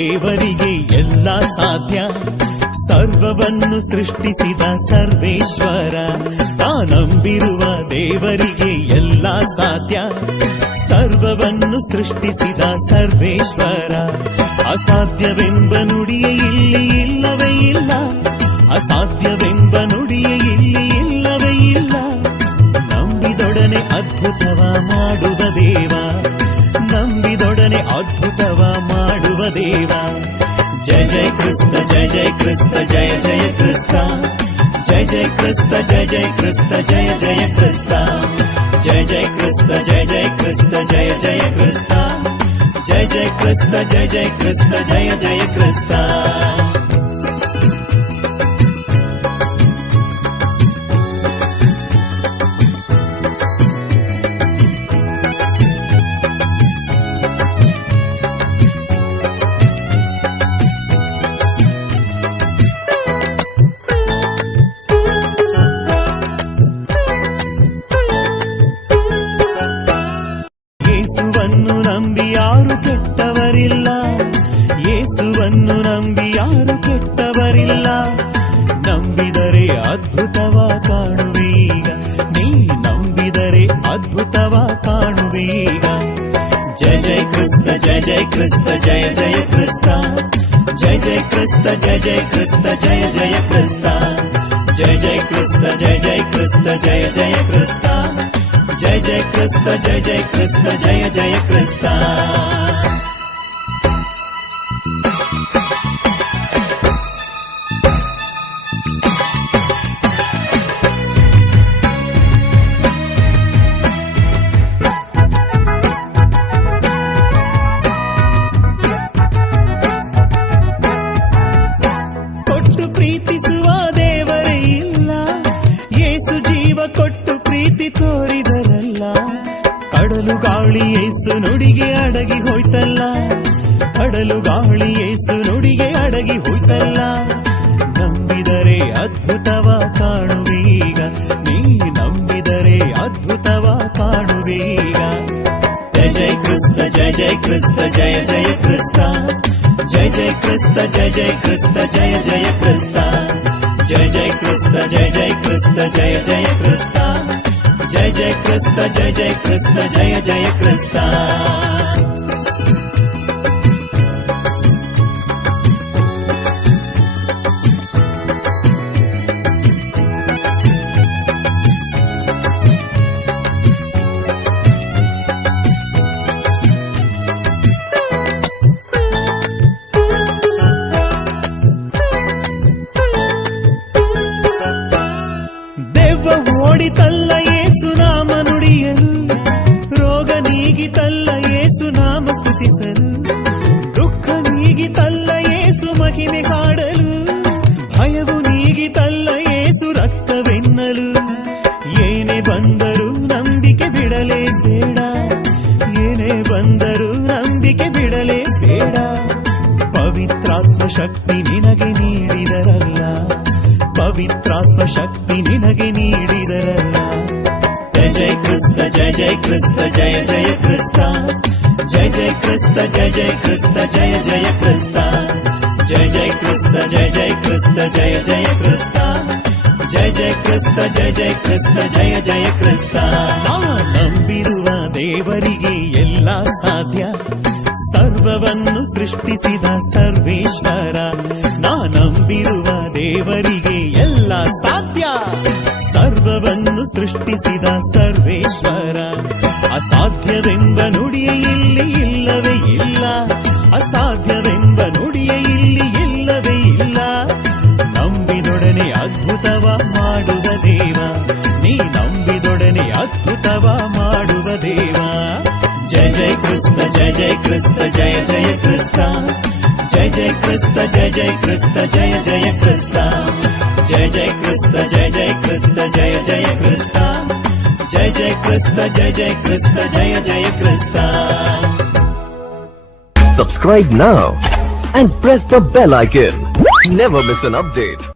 ದೇವರಿಗೆ ಎಲ್ಲ ಸಾಧ್ಯ. ಸರ್ವವನ್ನು ಸೃಷ್ಟಿಸಿದ ಸರ್ವೇಶ್ವರ. ಆ ನಂಬಿರುವ ದೇವರಿಗೆ ಎಲ್ಲ ಸಾಧ್ಯ. ಸರ್ವವನ್ನು ಸೃಷ್ಟಿಸಿದ ಸರ್ವೇಶ್ವರ. ಅಸಾಧ್ಯವೆಂಬ ನುಡಿಯೇ ಇಲ್ಲಿ ಇಲ್ಲವೇ ಇಲ್ಲ. ಅಸಾಧ್ಯವೆಂಬ ನುಡಿಯೇ ಇಲ್ಲಿ ಇಲ್ಲವೇ ಇಲ್ಲ. ನಂಬಿದೊಡನೆ ಅದ್ಭುತವ ಮಾಡುವ ದೇವ. ನಂಬಿದೊಡನೆ ಅದ್ಭುತವ ಮಾಡುವ ದೇವ ಜಯ ಜಯ ಕೃಷ್ಣ ಜಯ ಜಯ ಕೃಷ್ಣ ಜಯ ಜಯ ಕೃಷ್ಣ ಜಯ ಜಯ ಕೃಷ್ಣ ಜಯ ಜಯ ಕೃಷ್ಣ ಜಯ ಜಯ ಕೃಷ್ಣ ಜಯ ಜಯ ಕೃಷ್ಣ ಜಯ ಜಯ ಕೃಷ್ಣ ಜಯ ಜಯ ಕೃಷ್ಣ ಜಯ ಜಯ ಕೃಷ್ಣ ಜಯ ಜಯ ಕೃಷ್ಣ ಜಯ ಜಯ ಯೇಸುವನ್ನು ನಂಬಿ ಯಾರು ಕೆಟ್ಟವರಿಲ್ಲ. ಯೇಸುವನ್ನು ನಂಬಿ ಯಾರು ಕೆಟ್ಟವರಿಲ್ಲ. ನಂಬಿದರೆ ಅದ್ಭುತವ ಕಾಣುವೀಗ ನೀ ನಂಬಿದರೆ ಅದ್ಭುತವ ಕಾಣುವೀಗ ಜಯ ಜಯ ಕ್ರಿಸ್ತ, ಜಯ ಜಯ ಕ್ರಿಸ್ತ, ಜಯ ಜಯ ಕ್ರಿಸ್ತ. ಜಯ ಜಯ ಕ್ರಿಸ್ತ, ಜಯ ಜಯ ಕ್ರಿಸ್ತ, ಜಯ ಜಯ ಕ್ರಿಸ್ತ. ಜಯ ಜಯ ಕೃಷ್ಣ ಜಯ ಜಯ ಕೃಷ್ಣ ಜಯ ಜಯ ಕೃಷ್ಣ जय जय कृष्ण जय जय कृष्ण जय जय कृष्ण। ಪ್ರೀತಿಸುವಾದ ಕಡಲು ಗಾಳಿ ಏಸು ನುಡಿಗೆ ಅಡಗಿ ಹೋಯ್ತಲ್ಲ. ಕಡಲು ಗಾಳಿ ಏಸು ನುಡಿಗೆ ಅಡಗಿ ಹೋಯ್ತಲ್ಲ. ನಂಬಿದರೆ ಅದ್ಭುತವ ಕಾಣುವೀಗ ನೀ ನಂಬಿದರೆ ಅದ್ಭುತವ ಕಾಣುವೀಗ ಜಯ ಜಯ ಕೃಷ್ಣ ಜಯ ಜಯ ಕೃಷ್ಣ ಜಯ ಜಯ ಕೃಷ್ಣ ಜಯ ಜಯ ಕೃಷ್ಣ ಜಯ ಜಯ ಕೃಷ್ಣ ಜಯ ಜಯ ಕೃಷ್ಣ ಜಯ ಜಯ ಕೃಷ್ಣ ಜಯ ಜಯ ಕೃಷ್ಣ ಜಯ ಜಯ ಕೃಷ್ಣ जय जय कृष्ण जय जय कृष्ण जय जय कृष्ण। ನೀಗಿತಲ್ಲ ಏಸು ನಾಮ ಸ್ತುತಿಸಲು, ದುಃಖ ನೀಗಿತಲ್ಲ ಏಸು ಮಹಿಮೆ ಹಾಡಲು ಭಯವು ನೀಗಿತಲ್ಲ ಏಸು ರಕ್ತವೆನ್ನಲು. ಏನೇ ಬಂದರೂ ನಂಬಿಕೆ ಬಿಡಲೇ ಬೇಡ, ಏನೇ ಬಂದರೂ ನಂಬಿಕೆ ಬಿಡಲೇ ಬೇಡ. ಪವಿತ್ರಾತ್ಮ ಶಕ್ತಿ ನಿನಗೆ ನೀಡಿದರಲ್ಲ, ಪವಿತ್ರಾತ್ಮ ಶಕ್ತಿ ನಿನಗೆ ನೀಡಿದರಲ್ಲ. ಜಯ ಜಯ ಕೃಷ್ಣ ಜಯ ಜಯ ಕೃಷ್ಣ ಜಯ ಜಯ ಕೃಷ್ಣ ಜಯ ಜಯ ಕೃಷ್ಣ ಜಯ ಜಯ ಕೃಷ್ಣ ಜಯ ಜಯ ಕೃಷ್ಣ ಜಯ ಜಯ ಕೃಷ್ಣ ಜಯ ಜಯ ಕೃಷ್ಣ ಜಯ ಜಯ ಕೃಷ್ಣ ಜಯ ಜಯ ಕೃಷ್ಣ ಜಯ ಜಯ ಕೃಷ್ಣ ಜಯ ಜಯ ಕೃಷ್ಣ ನಂಬಿರುವ ದೇವರಿಗೆ ಎಲ್ಲ ಸಾಧ್ಯ. ಸರ್ವವನ್ನು ಸೃಷ್ಟಿಸಿದ ಸರ್ವೇಶ್ವರ. ನಾ ನಂಬಿರುವ ದೇವರಿಗೆ ಸರ್ವವನ್ನು ಸೃಷ್ಟಿಸಿದ ಸರ್ವೇಶ್ವರ. ಅಸಾಧ್ಯವೆಂಬ ನುಡಿಯ ಇಲ್ಲಿ ಇಲ್ಲವೇ ಇಲ್ಲ. ಅಸಾಧ್ಯವೆಂಬ ನುಡಿಯ ಇಲ್ಲಿ ಇಲ್ಲವೇ ಇಲ್ಲ. ನಂಬಿದೊಡನೆ ಅದ್ಭುತವ ಮಾಡುವ ದೇವ. ನೀ ನಂಬಿದೊಡನೆ ಅದ್ಭುತವ ಮಾಡುವ ದೇವ. ಜಯ ಜಯ ಕೃಷ್ಣ, ಜಯ ಜಯ ಕೃಷ್ಣ, ಜಯ ಜಯ ಕೃಷ್ಣ. ಜಯ ಜಯ ಕೃಷ್ಣ, ಜಯ ಜಯ ಕೃಷ್ಣ, ಜಯ ಜಯ ಕೃಷ್ಣ. जय जय कृष्ण जय जय कृष्ण जय जय कृष्ण जय जय कृष्ण जय जय कृष्ण जय जय Krishna Subscribe now and press the bell icon. Never miss an update.